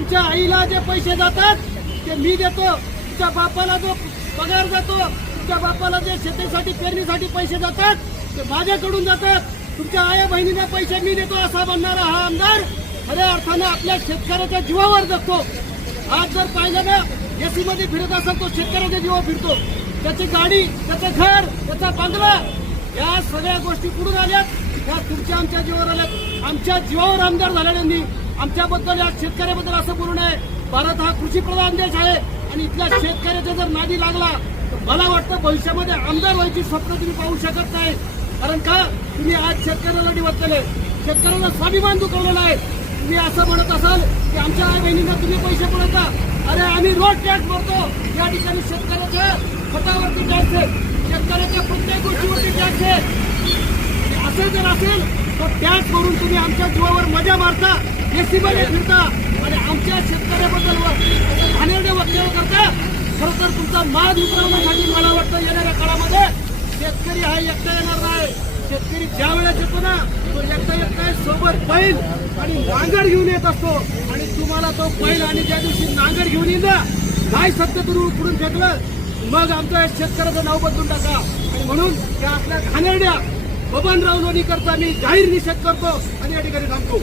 तुमच्या आईला जे पैसे जातात ते मी देतो, तुमच्या बापाला जो पगार जातो, तुमच्या बापाला जे शेतीसाठी पेरणीसाठी पैसे जातात ते माझ्याकडून जातात, तुमच्या आया बहिणींना पैसे मी देतो असा म्हणणारा हा आमदार खऱ्या अर्थानं आपल्या शेतकऱ्याच्या जीवावर जगतो. आज जर पाहिलं ना एसी मध्ये फिरत असेल तो शेतकऱ्याच्या जीवावर फिरतो. त्याची गाडी, त्याचं घर, त्याचा बंगला, या सगळ्या गोष्टी कुठून आल्यात? त्या तुमच्या आमच्या जीवावर आल्यात. आमच्या जीवावर आमदार झालेल्यांनी आमच्याबद्दल, या शेतकऱ्याबद्दल असं बोलू नये. भारत हा कृषीप्रधान देश आहे आणि इथल्या शेतकऱ्याचा जर नादी लागला तर मला वाटतं भविष्यामध्ये आमदार व्हायची स्वप्न तुम्ही पाहू शकत नाही. कारण का तुम्ही आज शेतकऱ्याला निवड केले, शेतकऱ्याला स्वाभिमान दुखवलेला आहे. तुम्ही असं म्हणत असाल की आमच्या आई बहिणींना तुम्ही पैसे पुरवता. अरे आम्ही रोड टॅक्स भरतो, या ठिकाणी शेतकऱ्याच्या खतावरती टॅक्स आहे, शेतकऱ्याच्या प्रत्येक गोष्टीवरती टॅक्स आहे. असं जर असेल तर टॅक्स भरून तुम्ही आमच्या जीवावर मजा मारता, एसीमध्ये फिरता आणि आमच्या शेतकऱ्याबद्दल घाणेरडे वक्तव्य करता. खरं तर तुमचा माज उतरवण्यासाठी मला वाटतं येणाऱ्या काळामध्ये शेतकरी हा एकटा येणार नाही. शेतकरी ज्या वेळेस येतो ना तो एकटा सोबत बैल आणि नांगर घेऊन येत असतो आणि तुम्हाला तो बैल आणि ज्या दिवशी नांगर घेऊन येईल ना काय सत्य तुम्ही उकडून फेकलं मग आमच्या शेतकऱ्याचं नाव बदलून टाका. आणि म्हणून त्या आपल्या घाणेरड्या बबनराव लोणीकरचा मी जाहीर निषेध करतो आणि या ठिकाणी थांबतो.